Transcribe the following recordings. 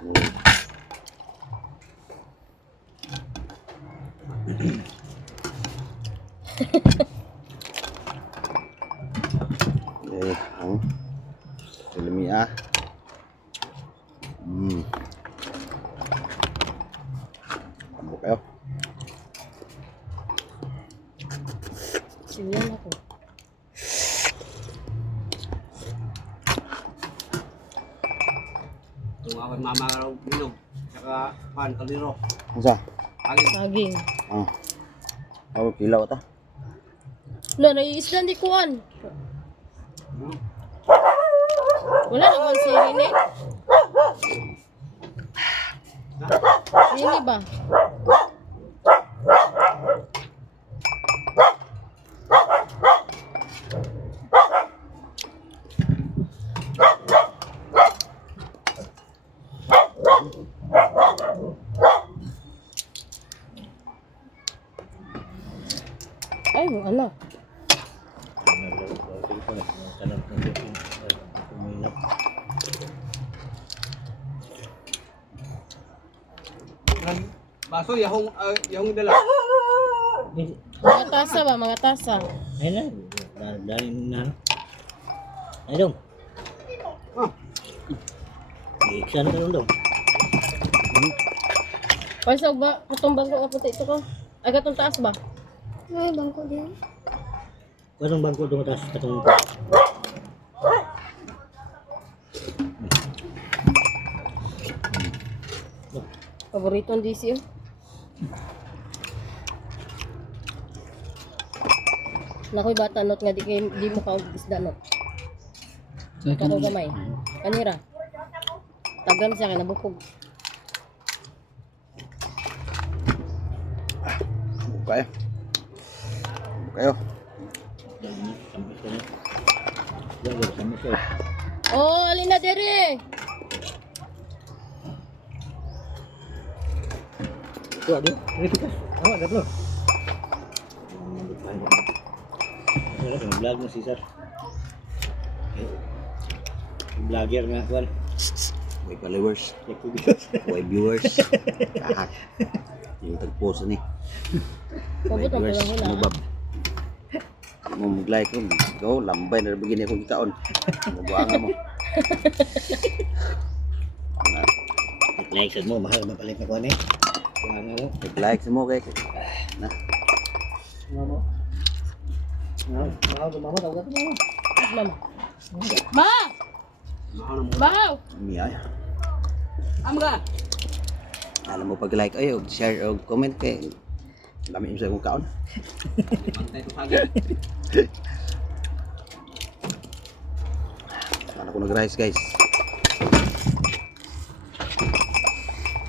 Eh, ang Lumia. Amo kayo. Siyan ako. Tumawan mama raw bilog. Saka pan kaliro. Unsa? Alin. Saging. Ah. Oh, kilaw ta. Lo, naiisda di kuan. Wala na kung siri ni. Ini ba? Ay, ano? Baso yahong dala. Mga tasa ba? Mga tasa. Ayun na, dali na. Ay dong. Iksan na dong. Pwesa ba? Katong bangko nga puti ito ko. Ay, katong taas ba? May bangko din. Kasong bangko dong taas katong. Paborito ang DC oh. Nakoy bata not nga di mo kaog isda not. Kako gamay. Kanira. Tagam siya kay nabukog. Amo kayo. Amo kayo. Oh, alin na dere. Ito ado. Repitas. Oh, ada bro. Vlog mo si Sir. Vlogger nga kuan. Way followers. Check ko videos. Way viewers. Kahak. Yung tagpost ni. Way Pabot ang viewers. kulang Ano hula. ba? Mo mag-like ko. Go, lambay na begini akong kaon. Mabuanga mo. Like sad mo mahal mapalit na kuan eh. Kuan mo. Like mo kay. Na. Mama. Mama tahu kan mama. Mama. Ma! Bahaw! Miyay. Amga. Alam mo pag like ay og share og comment kay dami sa akong kaon. Pantay to saging. Ano ko nag-rice guys.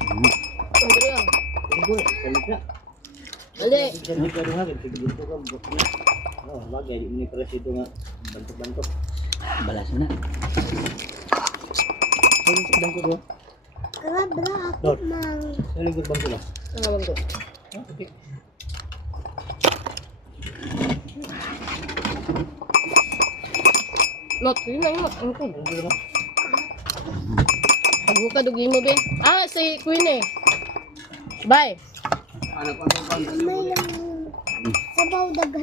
Ang dere ah. Tunggu, balik na. Ali. Jadi kadang kan gitu kan buknya. Oh, bagay ini press itu nga bantuk-bantuk. Balas na. Ano sa bangko do? Kala bala ako Lord. mang. Ano yung bangko na? Ang awang ko. Ah, okay. Lot, yun lang yun. Ang ko. Pagbuka dugi mo be. Ah, si Queen eh. Bye. Anak ko May lang sabaw dagat.